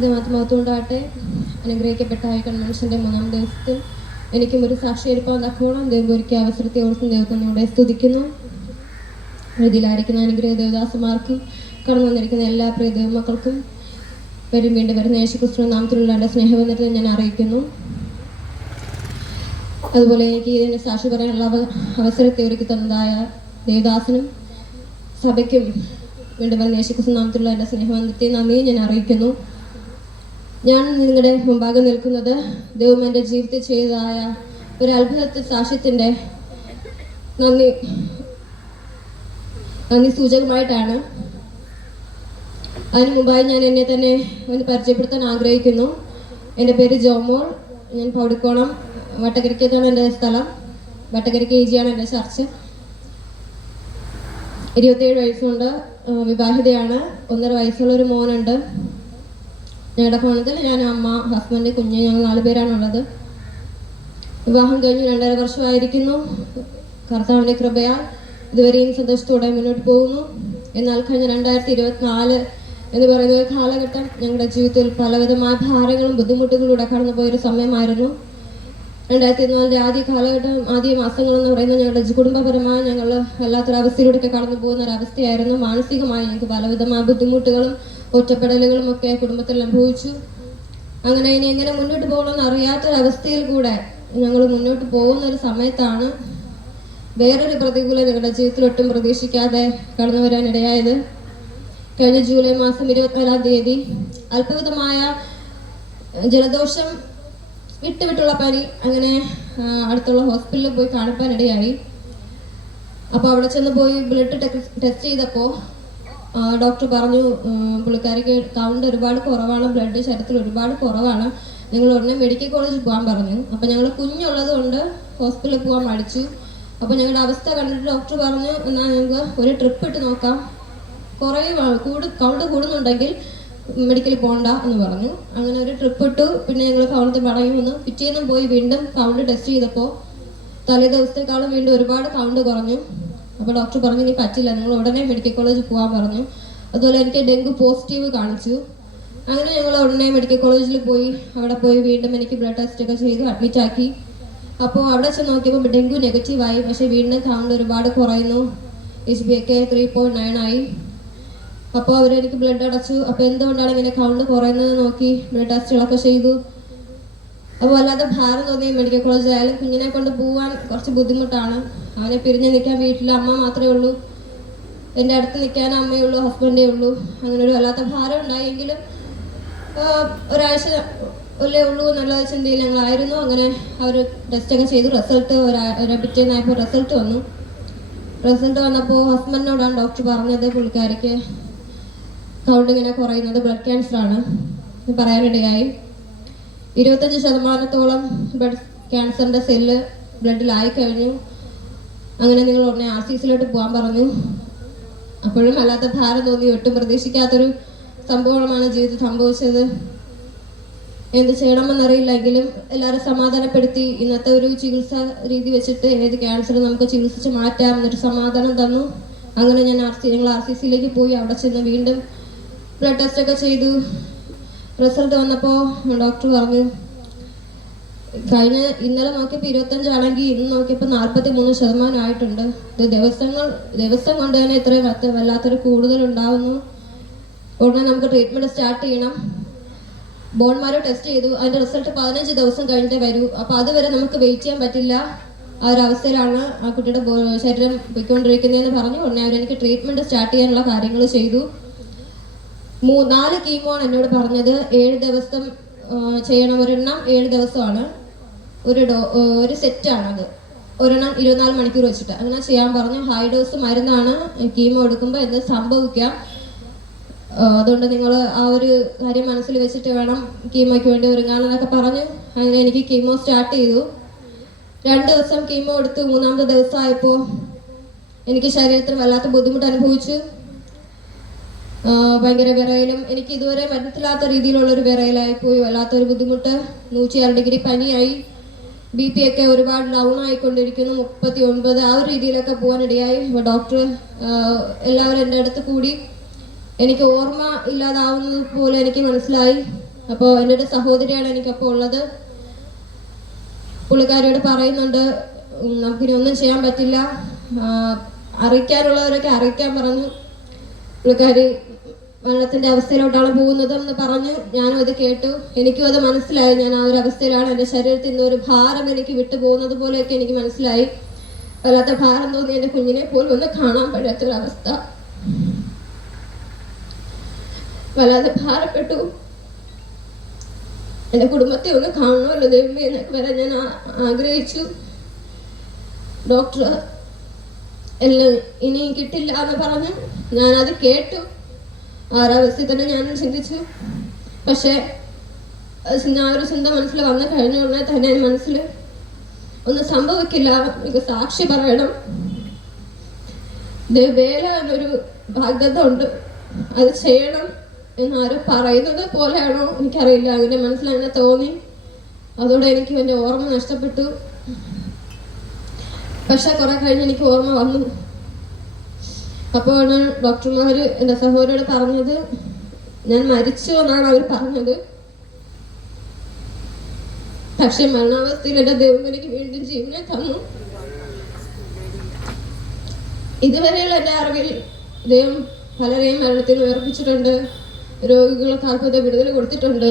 ദൈവമാത്മാവത്തോണ്ടാകട്ടെ. അനുഗ്രഹിക്കപ്പെട്ട ഈ കൺവെൻഷൻ്റെ 3-ാം ദിവസത്തിൽ എനിക്കും ഒരു സാക്ഷിയെടുപ്പാൻ തക്കോണം ദൈവം ഒരുക്കിയ അവസരത്തെ ഓർത്തും ദൈവത്തിനോടെ സ്തുതിക്കുന്നു. ഇതിലായിരിക്കുന്ന അനുഗ്രഹ ദേവദാസന്മാർക്കും കടന്നു വന്നിരിക്കുന്ന എല്ലാ പ്രിയ ദൈവമക്കൾക്കും വീണ്ടും വരുന്ന യേശുക്രിസ്തു നാമത്തിലുള്ള എൻ്റെ സ്നേഹബന്ധത്തെ ഞാൻ അറിയിക്കുന്നു. അതുപോലെ എനിക്ക് ഇതിൻ്റെ സാക്ഷി പറയാനുള്ള അവസരത്തെ ഒരുക്കി തന്നതായ ദേവദാസനും സഭയ്ക്കും വീണ്ടും വരുന്ന യേശുക്രിസ്തു നാമത്തിലുള്ള എൻ്റെ സ്നേഹബന്ധത്തെ നന്ദിയും ഞാൻ അറിയിക്കുന്നു. ഞാൻ നിങ്ങളുടെ മുമ്പാകെ നിൽക്കുന്നത് ദൈവം എൻ്റെ ജീവിതത്തിൽ ചെയ്തതായ ഒരു അത്ഭുത സാക്ഷ്യത്തിൻ്റെ നന്ദി സൂചകമായിട്ടാണ്. അതിനു മുമ്പായി ഞാൻ എന്നെ തന്നെ ഒന്ന് പരിചയപ്പെടുത്താൻ ആഗ്രഹിക്കുന്നു. എൻ്റെ പേര് ജോമോൾ. ഞാൻ പൗടിക്കോണം വട്ടകരിക്കത്താണ് എൻ്റെ സ്ഥലം. വട്ടകരിക്ക ഏജിയാണ് എൻ്റെ ചർച്ച്. 27 വയസ്സുണ്ട്. വിവാഹിതയാണ്. 1.5 വയസ്സുള്ള ഒരു മോനുണ്ട്. ഞങ്ങളുടെ ഭവനത്തിൽ ഞാൻ, അമ്മ, ഹസ്ബൻഡ്, കുഞ്ഞ്, ഞങ്ങൾ 4 പേരാണുള്ളത്. വിവാഹം കഴിഞ്ഞ് 2.5 വർഷമായിരിക്കുന്നു. കർത്താവിൻ്റെ കൃപയാൽ ഇതുവരെയും സന്തോഷത്തോടെ മുന്നോട്ട് പോകുന്നു. എന്നാൽ കഴിഞ്ഞ 2024 എന്ന് പറയുന്ന ഒരു കാലഘട്ടം ഞങ്ങളുടെ ജീവിതത്തിൽ പലവിധമായ ഭാരങ്ങളും ബുദ്ധിമുട്ടുകളിലൂടെ കടന്നു പോയൊരു സമയമായിരുന്നു. 2024 ആദ്യ മാസങ്ങളെന്ന് പറയുന്നത് ഞങ്ങളുടെ കുടുംബപരമായി ഞങ്ങൾ വല്ലാത്തൊരവസ്ഥയിലൂടെയൊക്കെ കടന്നു പോകുന്ന ഒരവസ്ഥയായിരുന്നു. മാനസികമായി ഞങ്ങൾക്ക് പലവിധമായ ബുദ്ധിമുട്ടുകളും ഒറ്റപ്പെടലുകളും ഒക്കെ കുടുംബത്തിൽ അനുഭവിച്ചു. അങ്ങനെ ഇനി എങ്ങനെ മുന്നോട്ട് പോകണമെന്ന് അറിയാത്തൊരവസ്ഥയിൽ കൂടെ ഞങ്ങൾ മുന്നോട്ട് പോകുന്ന ഒരു സമയത്താണ് വേറൊരു പ്രതികൂലം ഞങ്ങളുടെ ജീവിതത്തിൽ ഒട്ടും പ്രതീക്ഷിക്കാതെ കടന്നു വരാനിടയായത്. കഴിഞ്ഞ ജൂലൈ മാസം 24-ാം തീയതി അല്പവിധമായ ജലദോഷം, വിട്ടുള്ള പനി, അങ്ങനെ അടുത്തുള്ള ഹോസ്പിറ്റലിൽ പോയി കാണിക്കാനിടയായി. അപ്പോൾ അവിടെ ചെന്ന് പോയി ബ്ലഡ് ടെസ്റ്റ് ചെയ്തപ്പോൾ ഡോക്ടർ പറഞ്ഞു, പുള്ളിക്കാരിക്ക് കൗണ്ട് ഒരുപാട് കുറവാണ്, ബ്ലഡ് ശരീരത്തിൽ ഒരുപാട് കുറവാണ്, നിങ്ങൾ ഉടനെ മെഡിക്കൽ കോളേജിൽ പോകാൻ പറഞ്ഞു. അപ്പോൾ ഞങ്ങൾ കുഞ്ഞുള്ളത് കൊണ്ട് ഹോസ്പിറ്റലിൽ പോകാൻ മടിച്ചു. അപ്പോൾ ഞങ്ങളുടെ അവസ്ഥ കണ്ടിട്ട് ഡോക്ടർ പറഞ്ഞു, എന്നാൽ ഞങ്ങൾക്ക് ഒരു ട്രിപ്പ് ഇട്ട് നോക്കാം, കുറേ കൗണ്ട് കൂടുന്നുണ്ടെങ്കിൽ മെഡിക്കലിൽ പോകണ്ട എന്ന് പറഞ്ഞു. അങ്ങനെ ഒരു ട്രിപ്പ് ഇട്ടു. പിന്നെ ഞങ്ങൾ കൗണ്ട് മടങ്ങി വന്നു. പിറ്റേന്നും പോയി വീണ്ടും കൗണ്ട് ടെസ്റ്റ് ചെയ്തപ്പോൾ തലേ ദിവസത്തേക്കാളും വീണ്ടും ഒരുപാട് കൗണ്ട് കുറഞ്ഞു. അപ്പോൾ ഡോക്ടർ പറഞ്ഞു, ഇനി പറ്റില്ല, നിങ്ങൾ ഉടനെ മെഡിക്കൽ കോളേജിൽ പോകാൻ പറഞ്ഞു. അതുപോലെ എനിക്ക് ഡെങ്കു പോസിറ്റീവ് കാണിച്ചു. അങ്ങനെ ഞങ്ങൾ ഉടനെ മെഡിക്കൽ കോളേജിൽ പോയി. അവിടെ പോയി വീണ്ടും എനിക്ക് ബ്ലഡ് ടെസ്റ്റ് ഒക്കെ ചെയ്തു അഡ്മിറ്റ് ആക്കി. അപ്പോൾ അവിടെ ചെന്ന് നോക്കിയപ്പോൾ ഡെങ്കു നെഗറ്റീവായി. പക്ഷേ വീണ്ടും കൗണ്ട് ഒരുപാട് കുറയുന്നു. HB ഒക്കെ 3.9 ആയി. അപ്പോൾ അവരെനിക്ക് ബ്ലഡ് അടച്ചു. അപ്പോൾ എന്തുകൊണ്ടാണ് ഇങ്ങനെ കൗണ്ട് കുറയുന്നത് നോക്കി ബ്ലഡ് ടെസ്റ്റുകളൊക്കെ ചെയ്തു. അപ്പോൾ വല്ലാതെ ഭാരം തോന്നി. മെഡിക്കൽ കോളേജിലായാലും കുഞ്ഞിനെ കൊണ്ട് പോകാൻ കുറച്ച് ബുദ്ധിമുട്ടാണ്. അവനെ പിരിഞ്ഞ് നിൽക്കാൻ വീട്ടിൽ അമ്മ മാത്രമേ ഉള്ളൂ. എൻ്റെ അടുത്ത് നിൽക്കാൻ അമ്മയേ ഉള്ളൂ, ഹസ്ബൻഡേ ഉള്ളൂ. അങ്ങനെ ഒരു വല്ലാത്ത ഭാരം ഉണ്ടായെങ്കിലും ഒരാഴ്ച അല്ലേ ഉള്ളൂ എന്നുള്ള ചിന്തയിൽ ഞങ്ങളായിരുന്നു. അങ്ങനെ അവർ ടെസ്റ്റൊക്കെ ചെയ്തു. റിസൾട്ട് പിറ്റേന്നായപ്പോൾ റിസൾട്ട് വന്നു. റിസൾട്ട് വന്നപ്പോൾ ഹസ്ബൻഡിനോടാണ് ഡോക്ടർ പറഞ്ഞത്, പുള്ളിക്കാരിക്ക് കൗണ്ട് ഇങ്ങനെ കുറയുന്നത് ബ്ലഡ് ക്യാൻസറാണ് പറയാനിടയായി. 25% ബ്ലഡ് ക്യാൻസറിൻ്റെ സെല്ല് ബ്ലഡിലായി കഴിഞ്ഞു. അങ്ങനെ നിങ്ങൾ ഉടനെ RCCയിലോട്ട് പോകാൻ പറഞ്ഞു. അപ്പോഴും വല്ലാത്ത ഭാരം തോന്നി. ഒട്ടും പ്രതീക്ഷിക്കാത്തൊരു സംഭവമാണ് ജീവിതത്തിൽ സംഭവിച്ചത്. എന്ത് ചെയ്യണമെന്നറിയില്ലെങ്കിലും എല്ലാവരും സമാധാനപ്പെടുത്തി. ഇന്നത്തെ ഒരു ചികിത്സാ രീതി വെച്ചിട്ട് ഏത് ക്യാൻസറും നമുക്ക് ചികിത്സിച്ച് മാറ്റാം എന്നൊരു സമാധാനം തന്നു. അങ്ങനെ ഞങ്ങൾ RCCയിലേക്ക് പോയി. അവിടെ ചെന്ന് വീണ്ടും ബ്ലഡ് ടെസ്റ്റൊക്കെ ചെയ്തു. റിസൾട്ട് വന്നപ്പോൾ ഡോക്ടർ പറഞ്ഞു, ഇന്നലെ നോക്കിയപ്പോൾ 25 ആണെങ്കിൽ ഇന്ന് നോക്കിയപ്പോൾ 43% ആയിട്ടുണ്ട്. ഇത് ദിവസം കൊണ്ട് തന്നെ ഇത്രയും വല്ലാത്തൊരു കൂടുതലുണ്ടാവുന്നു. ഉടനെ നമുക്ക് ട്രീറ്റ്മെൻറ്റ് സ്റ്റാർട്ട് ചെയ്യണം. ബോൺ മാരോ ടെസ്റ്റ് ചെയ്തു. അതിൻ്റെ റിസൾട്ട് 15 ദിവസം കഴിഞ്ഞിട്ടേ വരൂ. അപ്പോൾ അതുവരെ നമുക്ക് വെയിറ്റ് ചെയ്യാൻ പറ്റില്ല. ആ ഒരു അവസ്ഥയിലാണ് ആ കുട്ടിയുടെ ശരീരം പോയിക്കൊണ്ടിരിക്കുന്നതെന്ന് പറഞ്ഞു. ഉടനെ അവരെനിക്ക് ട്രീറ്റ്മെൻറ്റ് സ്റ്റാർട്ട് ചെയ്യാനുള്ള കാര്യങ്ങൾ ചെയ്തു. 4 കീമോ ആണ് എന്നോട് പറഞ്ഞത്. 7 ദിവസം ചെയ്യണം. ഒരെണ്ണം 7 ദിവസമാണ്. ഒരു സെറ്റാണത്. ഒരെണ്ണം 24 മണിക്കൂർ വെച്ചിട്ട് അങ്ങനെ ചെയ്യാൻ പറഞ്ഞു. ഹൈ ഡോസ് മരുന്നാണ്. കീമോ എടുക്കുമ്പോൾ എന്ത് സംഭവിക്കാം, അതുകൊണ്ട് നിങ്ങൾ ആ ഒരു കാര്യം മനസ്സിൽ വെച്ചിട്ട് വേണം കീമോയ്ക്ക് വേണ്ടി ഒരുങ്ങാനെന്നൊക്കെ പറഞ്ഞു. അങ്ങനെ എനിക്ക് കീമോ സ്റ്റാർട്ട് ചെയ്തു. 2 ദിവസം കീമോ എടുത്തു. 3-ാമത്തെ ദിവസമായപ്പോൾ എനിക്ക് ശരീരത്തിൽ വല്ലാത്ത ബുദ്ധിമുട്ട് അനുഭവിച്ചു. ഭയങ്കര വിറയലും, എനിക്ക് ഇതുവരെ മനസ്സിലാത്ത രീതിയിലുള്ളൊരു വിറയലായിപ്പോയി. വല്ലാത്തൊരു ബുദ്ധിമുട്ട്. 106 ഡിഗ്രി പനിയായി. BP ഒക്കെ ഒരുപാട് ഡൗൺ ആയിക്കൊണ്ടിരിക്കുന്നു. 39 ആ ഒരു രീതിയിലൊക്കെ പോകാനിടയായി. അപ്പോൾ ഡോക്ടർ എല്ലാവരും എൻ്റെ അടുത്ത് കൂടി. എനിക്ക് ഓർമ്മ ഇല്ലാതാവുന്നത് പോലെ എനിക്ക് മനസ്സിലായി. അപ്പോൾ എൻ്റെ ഒരു സഹോദരിയാണ് എനിക്കപ്പോൾ ഉള്ളത്. പുള്ളിക്കാരിയോട് പറയുന്നുണ്ട്, നമുക്കിനി ഒന്നും ചെയ്യാൻ പറ്റില്ല, അറിയിക്കാനുള്ളവരൊക്കെ അറിയിക്കാൻ പറഞ്ഞു. പുള്ളിക്കാരി മരണത്തിൻ്റെ അവസ്ഥയിലോട്ടാണ് പോകുന്നതെന്ന് പറഞ്ഞു. ഞാനും അത് കേട്ടു, എനിക്കും അത് മനസ്സിലായി. ഞാൻ ആ ഒരു അവസ്ഥയിലാണ്. എൻ്റെ ശരീരത്തിൽ നിന്ന് ഒരു ഭാരം എനിക്ക് വിട്ടു പോകുന്നത് പോലെയൊക്കെ എനിക്ക് മനസ്സിലായി. വല്ലാത്ത ഭാരം തോന്നി. എൻ്റെ കുഞ്ഞിനെ പോലും ഒന്ന് കാണാൻ പറ്റാത്തൊരവസ്ഥ, വല്ലാതെ ഭാരപ്പെട്ടു. എൻ്റെ കുടുംബത്തെ ഒന്ന് കാണണമല്ലോ ദൈവമേ എന്നൊക്കെ വരെ ഞാൻ ആഗ്രഹിച്ചു. ഡോക്ടർ എല്ലാം ഇനി കിട്ടില്ല എന്ന് പറഞ്ഞു. ഞാനത് കേട്ടു. ആരാവസ്ഥയിൽ തന്നെ ഞാനും ചിന്തിച്ചു. പക്ഷെ ആ ഒരു ചിന്ത മനസ്സിൽ വന്നു കഴിഞ്ഞ ഉടനെ തന്നെ മനസ്സിൽ ഒന്നും സംഭവിക്കില്ല, എനിക്ക് സാക്ഷി പറയണം, വേല എന്നൊരു ബാധ്യത ഉണ്ട്, അത് ചെയ്യണം എന്നാരും പറയുന്നത് പോലെയാണോ എനിക്കറിയില്ല. അതിൻ്റെ മനസ്സിൽ അങ്ങനെ തോന്നി. അതോടെ എനിക്ക് എൻ്റെ ഓർമ്മ നഷ്ടപ്പെട്ടു. പക്ഷെ കുറെ കഴിഞ്ഞ് എനിക്ക് ഓർമ്മ വന്നു. അപ്പോഴാണ് ഡോക്ടർമാർ എൻ്റെ സഹോദരിയോട് പറഞ്ഞത്, ഞാൻ മരിച്ചു എന്നാണ് അവർ പറഞ്ഞത്. പക്ഷെ മരണാവസ്ഥയിൽ എൻ്റെ ദൈവം എനിക്ക് വീണ്ടും ജീവനെ തന്നു. ഇതുവരെയുള്ള എൻ്റെ അറിവിൽ ദൈവം പലരെയും മരണത്തിൽ നിന്ന് ഉയർപ്പിച്ചിട്ടുണ്ട്, രോഗികൾക്ക് അത്ഭുത വിടുതൽ കൊടുത്തിട്ടുണ്ട്.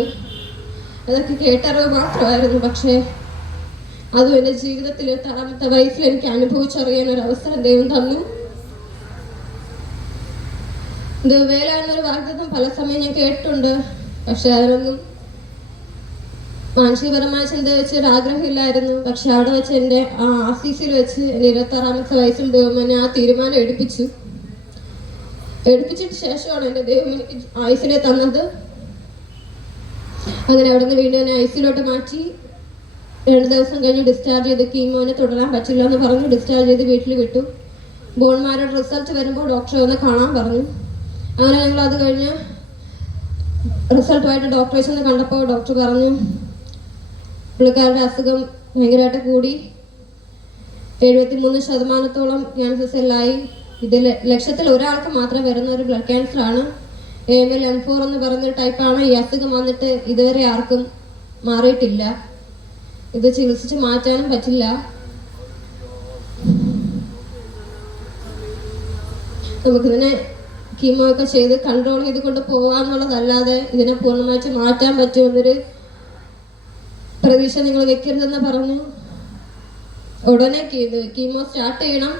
അതൊക്കെ കേട്ടറിവ് മാത്രമായിരുന്നു. പക്ഷേ അതും എൻ്റെ ജീവിതത്തിൽ 6ാമത്തെ വയസ്സിൽ എനിക്ക് അനുഭവിച്ചറിയാൻ ഒരു അവസരം ദൈവം തന്നു. വേല എന്നൊരു വാഗ്ദത്തം പല സമയം ഞാൻ കേട്ടിട്ടുണ്ട്. പക്ഷെ അതിനൊന്നും മാനസികപരമായ ചിന്ത വെച്ച് ഒരു ആഗ്രഹമില്ലായിരുന്നു. പക്ഷെ അവിടെ വെച്ച് എൻ്റെ RCCയിൽ വെച്ച് എൻ്റെ 26ാമത്തെ വയസ്സിൽ ദൈവം എന്നെ ആ തീരുമാനം എടുപ്പിച്ചിട്ട് ശേഷമാണ് എൻ്റെ ദൈവം എനിക്ക് ആയുസിനെ തന്നത്. അങ്ങനെ അവിടെ നിന്ന് വീണ്ടും എന്നെ ICUലോട്ട് മാറ്റി. 2 ദിവസം കഴിഞ്ഞ് ഡിസ്ചാർജ് ചെയ്ത്, കീമോനെ തുടരാൻ പറ്റില്ല എന്ന് പറഞ്ഞു ഡിസ്ചാർജ് ചെയ്ത് വീട്ടിൽ വിട്ടു. ബോൺമാരുടെ റിസൾട്ട് വരുമ്പോൾ ഡോക്ടറെ ഒന്ന് കാണാൻ പറഞ്ഞു. അങ്ങനെ ഞങ്ങൾ അത് കഴിഞ്ഞ് റിസൾട്ടുമായിട്ട് ഡോക്ടറെ ചെന്ന് കണ്ടപ്പോൾ ഡോക്ടർ പറഞ്ഞു, പുള്ളിക്കാരുടെ അസുഖം ഭയങ്കരമായിട്ട് കൂടി, 73% ക്യാൻസർ സെല്ലായി. ഇതിൽ 1,00,000 ഒരാൾക്ക് മാത്രം വരുന്ന ഒരു ബ്ലഡ് ക്യാൻസർ ആണ്. AML M4 എന്ന് പറയുന്നൊരു ടൈപ്പാണ്. ഈ അസുഖം വന്നിട്ട് ഇതുവരെ ആർക്കും മാറിയിട്ടില്ല. ഇത് ചികിത്സിച്ച് മാറ്റാനും പറ്റില്ല. നമുക്കിതിനെ കീമോ ഒക്കെ ചെയ്ത് കൺട്രോൾ ചെയ്ത് കൊണ്ട് പോകാന്നുള്ളതല്ലാതെ ഇതിനെ പൂർണ്ണമായിട്ട് മാറ്റാൻ പറ്റുമെന്നൊരു പ്രതീക്ഷ നിങ്ങൾ വെക്കരുതെന്ന് പറഞ്ഞു. ഉടനെ കീമോ സ്റ്റാർട്ട് ചെയ്യണം.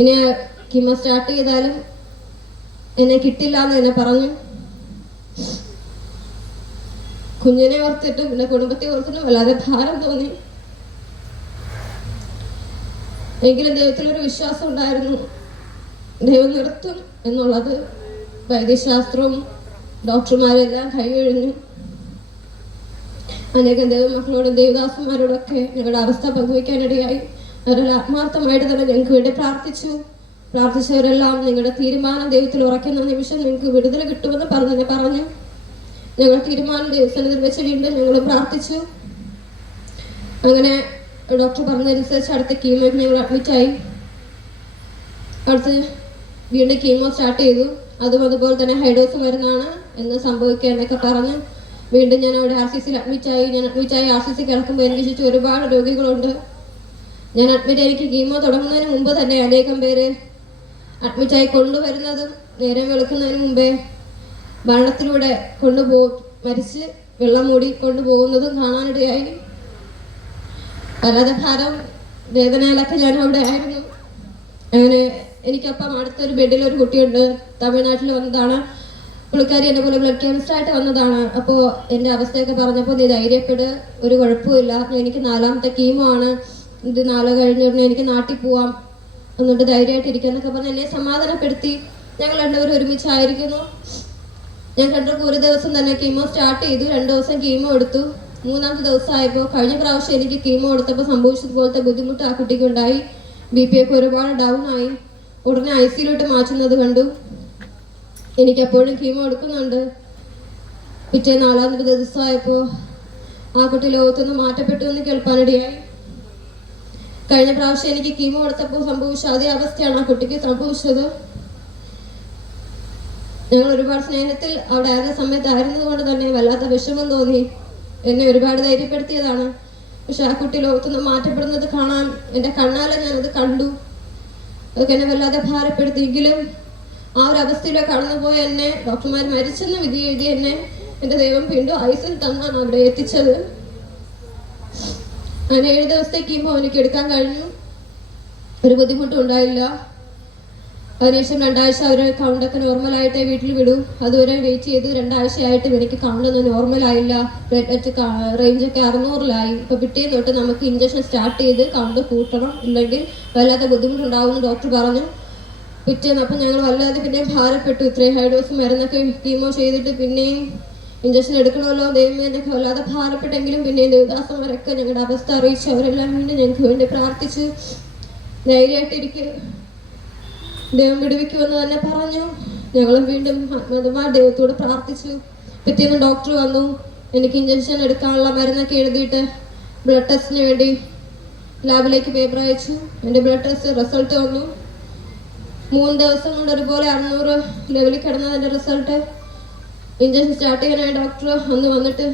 ഇനി കീമോ സ്റ്റാർട്ട് ചെയ്താലും എന്നെ കിട്ടില്ല എന്ന് എന്നെ പറഞ്ഞു. കുഞ്ഞിനെ ഓർത്തിട്ടും പിന്നെ കുടുംബത്തെ ഓർത്തിട്ടും വല്ലാതെ ഭാരം തോന്നി. എങ്കിലും ദൈവത്തിലൊരു വിശ്വാസം ഉണ്ടായിരുന്നു, ദൈവം നിർത്തും എന്നുള്ളത്. വൈദ്യശാസ്ത്രവും ഡോക്ടർമാരെല്ലാം കൈയൊഴിഞ്ഞു. അനേകം ദൈവമക്കളോടും ദേവദാസന്മാരോടൊക്കെ ഞങ്ങളുടെ അവസ്ഥ പങ്കുവയ്ക്കാനിടയായി. അവരുടെ ആത്മാർത്ഥമായിട്ട് തന്നെ ഞങ്ങൾക്ക് വേണ്ടി പ്രാർത്ഥിച്ചവരെല്ലാം നിങ്ങളുടെ തീരുമാനം ദൈവത്തിൽ ഉറയ്ക്കുന്ന നിമിഷം നിങ്ങൾക്ക് വിടുതൽ കിട്ടുമെന്ന് പറഞ്ഞു. ഞങ്ങൾ തീരുമാനം ദൈവസന്നിധിയിൽ വെച്ച് വീണ്ടും ഞങ്ങൾ പ്രാർത്ഥിച്ചു. അങ്ങനെ ഡോക്ടർ പറഞ്ഞതനുസരിച്ച് അടുത്ത കീമോയ്ക്ക് ഞങ്ങൾ അഡ്മിറ്റായി. അടുത്ത് വീണ്ടും കീമോ സ്റ്റാർട്ട് ചെയ്തു. അതും അതുപോലെ തന്നെ ഹൈഡോസ് വരുന്നതാണ് എന്ന് സംഭവിക്കുക എന്നൊക്കെ പറഞ്ഞു. വീണ്ടും ഞാൻ അവിടെ RCCയിൽ അഡ്മിറ്റായി. RCC കിടക്കുമ്പോൾ എനിക്ക് ചുറ്റും ഒരുപാട് രോഗികളുണ്ട്. എനിക്ക് കീമോ തുടങ്ങുന്നതിന് മുമ്പ് തന്നെ അനേകം പേര് അഡ്മിറ്റായി കൊണ്ടുവരുന്നതും നേരം വെളുക്കുന്നതിന് മുമ്പേ മരണത്തിലൂടെ മരിച്ച് വെള്ളം മൂടി കൊണ്ടുപോകുന്നതും കാണാനിടയായി. വല്ലാതെ ഭാരം വേദനയിലൊക്കെ ഞാൻ അവിടെ ആയിരുന്നു. അങ്ങനെ എനിക്കപ്പം അടുത്തൊരു ബെഡിൽ ഒരു കുട്ടിയുണ്ട്, തമിഴ്നാട്ടിൽ വന്നതാണ്. പുള്ളിക്കാരി എന്നെ പോലെ ബ്ലഡ് ക്യാൻസർ ആയിട്ട് വന്നതാണ്. അപ്പോൾ എൻ്റെ അവസ്ഥയൊക്കെ പറഞ്ഞപ്പോൾ നീ ധൈര്യപ്പെട്, ഒരു കുഴപ്പമില്ല, എനിക്ക് 4ാമത്തെ കീമോ ആണ്, ഇത് 4 കഴിഞ്ഞ ഉടനെ എനിക്ക് നാട്ടിൽ പോവാം, എന്നിട്ട് ധൈര്യമായിട്ട് ഇരിക്കാന്നൊക്കെ പറഞ്ഞ് എന്നെ സമാധാനപ്പെടുത്തി. ഞങ്ങൾ രണ്ടുപേരും ഒരുമിച്ചായിരിക്കുന്നു. ഞാൻ കണ്ടപ്പോൾ ഒരു ദിവസം തന്നെ കീമോ സ്റ്റാർട്ട് ചെയ്തു. 2 ദിവസം കീമോ എടുത്തു. 3ാമത്തെ ദിവസം ആയപ്പോൾ കഴിഞ്ഞ പ്രാവശ്യം എനിക്ക് കീമോ എടുത്തപ്പോൾ സംഭവിച്ചതുപോലത്തെ ബുദ്ധിമുട്ട് ആ കുട്ടിക്കുണ്ടായി. BP ഒക്കെ ഒരുപാട് ഡൗൺ ആയി. ഉടനെ ICUലോട്ട് മാറ്റുന്നത് കണ്ടു. എനിക്കപ്പോഴും കീമോ എടുക്കുന്നുണ്ട്. പിറ്റേ 4ാമത്തെ ദിവസമായപ്പോൾ ആ കുട്ടി ലോകത്തുനിന്ന് മാറ്റപ്പെട്ടു എന്ന് കേൾപ്പാനിടയായി. കഴിഞ്ഞ പ്രാവശ്യം എനിക്ക് കീമോ എടുത്തപ്പോൾ സംഭവിച്ച അതേ അവസ്ഥയാണ് ആ കുട്ടിക്ക് സംഭവിച്ചത്. ഞങ്ങൾ ഒരുപാട് സ്നേഹത്തിൽ അവിടെ ആയിരുന്ന സമയത്തായിരുന്നത് കൊണ്ട് തന്നെ വല്ലാത്ത വിഷമം തോന്നി. എന്നെ ഒരുപാട് ധൈര്യപ്പെടുത്തിയതാണ്. പക്ഷെ ആ കുട്ടി ലോകത്തുനിന്ന് മാറ്റപ്പെടുന്നത് കാണാൻ എൻ്റെ കണ്ണാലെ ഞാനത് കണ്ടു. അതൊക്കെ എന്നെ വല്ലാതെ ഭാരപ്പെടുത്തിയെങ്കിലും ആ ഒരു അവസ്ഥയിലൂടെ കടന്നുപോയ എന്നെ ഡോക്ടർമാർ മരിച്ചെന്ന് വിധി എഴുതി എന്നെ എൻ്റെ ദൈവം വീണ്ടും ആയുസ്സിൽ തന്നാണ് അവിടെ എത്തിച്ചത്. അങ്ങനെ 7 ദിവസത്തെ കീമോ എനിക്ക് എടുക്കാൻ കഴിഞ്ഞു. ഒരു ബുദ്ധിമുട്ടും ഉണ്ടായില്ല. അതിനുശേഷം 2 ആഴ്ച അവർ കൗണ്ടൊക്കെ നോർമലായിട്ടേ വീട്ടിൽ വിടൂ. അതുവരെ വെയിറ്റ് ചെയ്ത് 2 ആഴ്ചയായിട്ടും എനിക്ക് കൗണ്ടൊന്നും നോർമലായില്ല. റേഞ്ചൊക്കെ 600-ലായി. ഇപ്പോൾ പിറ്റേന്ന് തൊട്ട് നമുക്ക് ഇഞ്ചക്ഷൻ സ്റ്റാർട്ട് ചെയ്ത് കൗണ്ട് കൂട്ടണം, ഇല്ലെങ്കിൽ വല്ലാത്ത ബുദ്ധിമുട്ടുണ്ടാവുമെന്ന് ഡോക്ടർ പറഞ്ഞു. പിറ്റേന്ന് അപ്പം ഞങ്ങൾ വല്ലാതെ പിന്നെയും ഭാരപ്പെട്ടു. ഇത്രയും ഹൈ ഡോസ് മരുന്നൊക്കെ കീമോ ചെയ്തിട്ട് പിന്നെയും ഇഞ്ചക്ഷൻ എടുക്കണമല്ലോ, ദൈവമേ എന്നൊക്കെ വല്ലാതെ ഭാരപ്പെട്ടെങ്കിലും പിന്നെയും ദേവദാസന്മാരൊക്കെ ഞങ്ങളുടെ അവസ്ഥ അറിയിച്ച് അവരെല്ലാം വീണ്ടും ഞങ്ങൾക്ക് വേണ്ടി പ്രാർത്ഥിച്ച് ധൈര്യമായിട്ടിരിക്കുക, ദൈവം വിടുവിക്കുമെന്ന് തന്നെ പറഞ്ഞു. ഞങ്ങളും വീണ്ടും ആത്മാർത്ഥമായി ദൈവത്തോട് പ്രാർത്ഥിച്ചു. പിറ്റേന്ന് ഡോക്ടർ വന്നു. എനിക്ക് ഇഞ്ചക്ഷൻ എടുക്കാനുള്ള മരുന്നൊക്കെ എഴുതിയിട്ട് ബ്ലഡ് ടെസ്റ്റിന് വേണ്ടി ലാബിലേക്ക് പേപ്പർ അയച്ചു. എൻ്റെ ബ്ലഡ് ടെസ്റ്റ് റിസൾട്ട് വന്നു. 3 ദിവസം കൊണ്ട് ഒരുപോലെ 600 ലെവലിൽ കിടന്നതിൻ്റെ റിസൾട്ട്. ഇഞ്ചക്ഷൻ സ്റ്റാർട്ട് ചെയ്യാനായി ഡോക്ടർ അന്ന് വന്നിട്ട്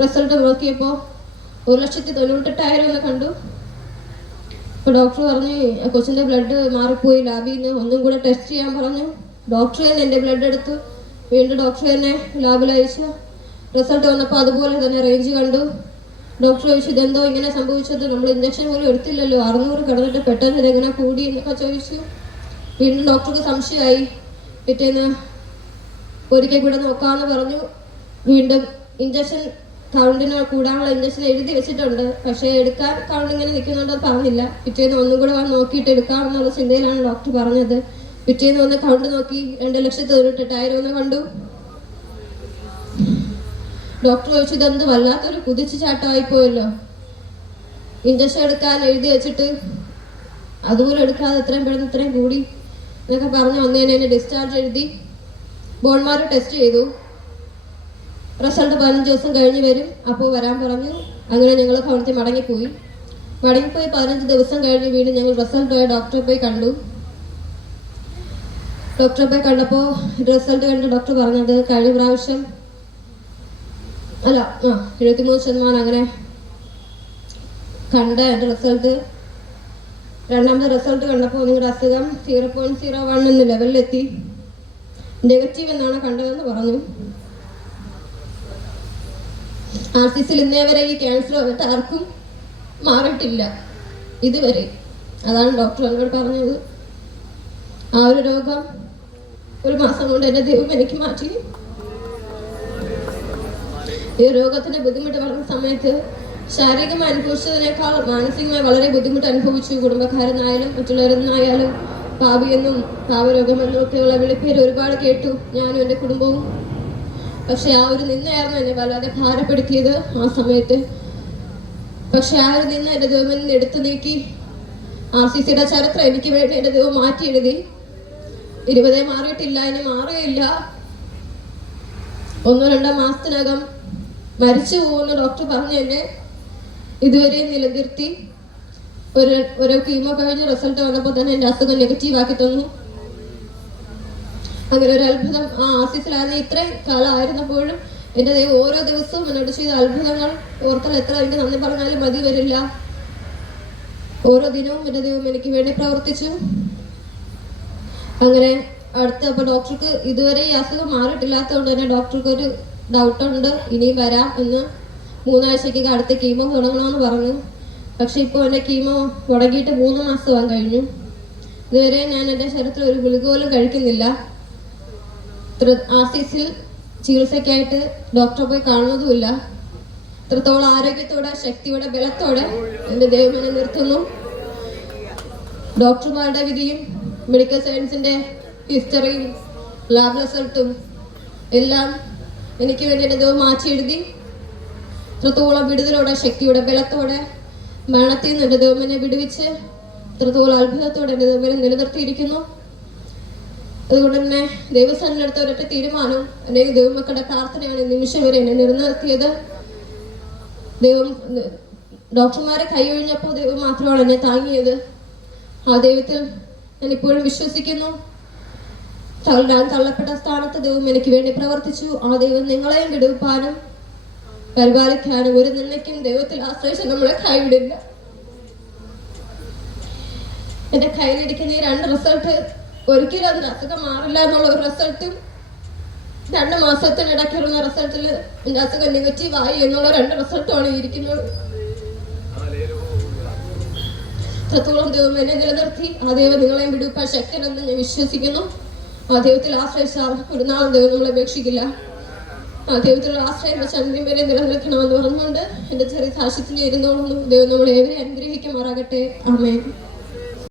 റിസൾട്ട് നോക്കിയപ്പോൾ 1,98,000 എന്ന് കണ്ടു. അപ്പോൾ ഡോക്ടർ പറഞ്ഞു കൊച്ചിൻ്റെ ബ്ലഡ് മാറിപ്പോയി, ലാബിൽ നിന്ന് ഒന്നും കൂടെ ടെസ്റ്റ് ചെയ്യാൻ പറഞ്ഞു. ഡോക്ടർ തന്നെ എൻ്റെ ബ്ലഡ് എടുത്തു. വീണ്ടും ഡോക്ടർ തന്നെ ലാബിൽ അയച്ചു. റിസൾട്ട് വന്നപ്പോൾ അതുപോലെ തന്നെ റേഞ്ച് കണ്ടു. ഡോക്ടർ ചോദിച്ചു ഇതെന്തോ ഇങ്ങനെ സംഭവിച്ചത്, നമ്മൾ ഇഞ്ചക്ഷൻ പോലും എടുത്തില്ലല്ലോ, 600 കിടന്നിട്ട് പെട്ടെന്ന് ഇതെങ്ങനെ കൂടി എന്നൊക്കെ ചോദിച്ചു. വീണ്ടും ഡോക്ടർക്ക് സംശയമായി. പിറ്റേന്ന് ഒരിക്കൽ കൂടെ നോക്കാമെന്ന് പറഞ്ഞു. വീണ്ടും ഇഞ്ചക്ഷൻ കൗണ്ടിന് കൂടാനുള്ള ഇഞ്ചക്ഷൻ എഴുതി വെച്ചിട്ടുണ്ട്, പക്ഷേ എടുക്കാൻ കൗണ്ട് ഇങ്ങനെ നിൽക്കുന്നുണ്ടോ പറഞ്ഞില്ല. പിറ്റേന്ന് ഒന്നും കൂടെ വന്ന് നോക്കിയിട്ട് എടുക്കാമെന്നുള്ള ചിന്തയിലാണ് ഡോക്ടർ പറഞ്ഞത്. പിറ്റേന്ന് വന്ന് കൗണ്ട് നോക്കി 2,98,000 എന്ന് കണ്ടു. ഡോക്ടർ ചോദിച്ചു ഇതെന്ത് വല്ലാത്തൊരു കുതിച്ചു ചാട്ടമായിപ്പോയല്ലോ, ഇഞ്ചക്ഷൻ എടുക്കാൻ എഴുതി വെച്ചിട്ട് അതുപോലെ എടുക്കാതെ എത്രയും പെട്ടെന്ന് ഇത്രയും കൂടി എന്നൊക്കെ പറഞ്ഞു. വന്നതിന് എന്നെ ഡിസ്ചാർജ് എഴുതി. ബോൺമാർ ടെസ്റ്റ് ചെയ്തു. റിസൾട്ട് 15 ദിവസം കഴിഞ്ഞ് വരും, അപ്പോൾ വരാൻ പറഞ്ഞു. അങ്ങനെ ഞങ്ങൾ കൗണ്ടത്തിൽ മടങ്ങിപ്പോയി 15 ദിവസം കഴിഞ്ഞ് വീണ്ടും ഞങ്ങൾ റിസൾട്ട് ഡോക്ടറെ പോയി കണ്ടു. ഡോക്ടറെ പോയി കണ്ടപ്പോൾ റിസൾട്ട് കണ്ട് ഡോക്ടർ പറഞ്ഞത് കഴിഞ്ഞ പ്രാവശ്യം 73% അങ്ങനെ കണ്ട എൻ്റെ റിസൾട്ട്. രണ്ടാമത്തെ റിസൾട്ട് കണ്ടപ്പോൾ നിങ്ങളുടെ അസുഖം 0.01 എന്ന ലെവലിലെത്തി, നെഗറ്റീവ് എന്നാണ് കണ്ടതെന്ന് പറഞ്ഞു. RCCയിൽ ഇന്നേ വരെ ഈ ക്യാൻസർ വന്നിട്ട് ആർക്കും മാറിയിട്ടില്ല ഇതുവരെ. അതാണ് ഡോക്ടർ എന്നോട് പറഞ്ഞത്. ആ ഒരു രോഗം 1 മാസം കൊണ്ട് എൻ്റെ ദൈവം എനിക്ക് മാറ്റി. ഈ രോഗത്തിന്റെ ബുദ്ധിമുട്ട് പറഞ്ഞ സമയത്ത് ശാരീരികമായി അനുഭവിച്ചതിനേക്കാൾ മാനസികമായി വളരെ ബുദ്ധിമുട്ട് അനുഭവിച്ചു. കുടുംബക്കാരെന്നായാലും മറ്റുള്ളവരെന്നായാലും പാപിയെന്നും പാപരോഗമെന്നും ഒക്കെയുള്ള വിളിപ്പേര് ഒരുപാട് കേട്ടു, ഞാനും എൻ്റെ കുടുംബവും. പക്ഷെ ആ ഒരു നിന്നയായിരുന്നു എന്നെ വല്ലാതെ ഭാരപ്പെടുത്തിയത് ആ സമയത്ത്. പക്ഷെ ആ ഒരു നിന്ന എൻ്റെ ദൈവം എടുത്തു നീക്കി. RCCയുടെ ചരിത്രം എനിക്ക് വേണ്ടി എൻ്റെ ദൈവം മാറ്റി എഴുതി. 20 മാറിയിട്ടില്ല, ഇനി മാറുകയില്ല. 1-2 മാസത്തിനകം മരിച്ചു പോകുന്ന ഡോക്ടർ പറഞ്ഞു എന്നെ ഇതുവരെയും നിലനിർത്തി. ഒരു കീമോ കഴിഞ്ഞ് റിസൾട്ട് വന്നപ്പോൾ തന്നെ എൻ്റെ അസുഖം നെഗറ്റീവ് ആക്കി തന്നു. അങ്ങനെ ഒരു അത്ഭുതം ആ RCCയിലായിരുന്നു. ഇത്രയും കാലം ആയിരുന്നപ്പോഴും എൻ്റെ ദൈവം ഓരോ ദിവസവും എന്നോട് ചെയ്ത അത്ഭുതങ്ങൾ ഓർത്താൽ എത്ര എനിക്ക് നന്ദി പറഞ്ഞാലും മതി വരില്ല. ഓരോ ദിനവും എൻ്റെ ദൈവം എനിക്ക് വേണ്ടി പ്രവർത്തിച്ചു. അങ്ങനെ അപ്പോൾ ഡോക്ടർക്ക് ഇതുവരെ ഈ അസുഖം മാറിയിട്ടില്ലാത്തതുകൊണ്ട് തന്നെ ഡോക്ടർക്ക് ഒരു ഡൗട്ടുണ്ട്, ഇനിയും വരാം എന്ന്. 3 ആഴ്ചയ്ക്ക് അടുത്ത കീമോ തുടങ്ങണമെന്ന് പറഞ്ഞു. പക്ഷെ ഇപ്പോൾ എൻ്റെ കീമോ തുടങ്ങിയിട്ട് 3 മാസമാകാൻ കഴിഞ്ഞു. ഇതുവരെ ഞാൻ എൻ്റെ ശരീരത്തിൽ ഒരു ഗുളിക പോലും കഴിക്കുന്നില്ല. RCCയിൽ ചികിത്സയ്ക്കായിട്ട് ഡോക്ടറെ പോയി കാണുന്നതുമില്ല. ഇത്രത്തോളം ആരോഗ്യത്തോടെ ശക്തിയോടെ ബലത്തോടെ എൻ്റെ ദൈവം എന്നെ നിർത്തുന്നു. ഡോക്ടർമാരുടെ വിധിയും മെഡിക്കൽ സയൻസിൻ്റെ ഹിസ്റ്ററിയും ലാബ് റിസൾട്ടും എല്ലാം എനിക്ക് വേണ്ടി എൻ്റെ ദൈവം മാറ്റി എഴുതി. ഇത്രത്തോളം വിടുതലോടെ ശക്തിയോടെ ബലത്തോടെ മരണത്തിൽ നിന്ന് എൻ്റെ ദൈവം എന്നെ വിടുവിച്ച് ഇത്രത്തോളം അത്ഭുതത്തോടെ എൻ്റെ ദൈവം നിലനിർത്തിയിരിക്കുന്നു. അതുകൊണ്ട് തന്നെ ദൈവസ്ഥാനിലെടുത്ത ഒരൊറ്റ തീരുമാനം, അല്ലെങ്കിൽ ദൈവമക്കളുടെ പ്രാർത്ഥനയാണ് നിമിഷം വരെ എന്നെ നിലനിർത്തിയത്. ദൈവം ഡോക്ടർമാരെ കൈയൊഴിഞ്ഞപ്പോൾ ദൈവം മാത്രമാണ് എന്നെ താങ്ങിയത്. ആ ദൈവത്തിൽ ഞാൻ ഇപ്പോഴും വിശ്വസിക്കുന്നു. തള്ളപ്പെട്ട സ്ഥാനത്ത് ദൈവം എനിക്ക് വേണ്ടി പ്രവർത്തിച്ചു. ആ ദൈവം നിങ്ങളെയും വിടുവിപ്പാനും പരിപാലിക്കാനും ഒരു നിന്നയ്ക്കും ദൈവത്തിൽ ആശ്രയിച്ച് നമ്മളെ കൈവിടില്ല. എന്റെ കയ്യിലിരിക്കുന്ന ഈ 2 റിസൾട്ട്, ഒരിക്കലും അതിന്റെ അസുഖം മാറില്ല എന്നുള്ള ഒരു റിസൾട്ടും 2 മാസത്തിനിടയ്ക്കുള്ള റിസൾട്ടിൽ എന്റെ അസുഖം നെഗറ്റീവ് ആയി എന്നുള്ള 2 റിസൾട്ടുമാണ് ഇരിക്കുന്നത്. അത്രത്തോളം ദൈവം എന്നെ നിലനിർത്തി. ആ ദൈവം നിങ്ങളെയും വിടുവിപ്പാൻ ശക്തനെന്ന് ഞാൻ വിശ്വസിക്കുന്നു. ആ ദൈവത്തിൽ ആശ്രയിച്ചാൽ ഒരു നാളും ദൈവം നമ്മളെ ഉപേക്ഷിക്കില്ല. ആ ദൈവത്തിലുള്ള ആശ്രയം വെച്ച് അന്ത്യം വരെ നിലനിൽക്കണമെന്ന് പറഞ്ഞുകൊണ്ട് എന്റെ ചെറിയ സാക്ഷ്യത്തിന് ഇരുന്നോളുന്നു. ദൈവം നമ്മളെ ഏവരെ അനുഗ്രഹിക്കുമാറാകട്ടെ. ആമേൻ.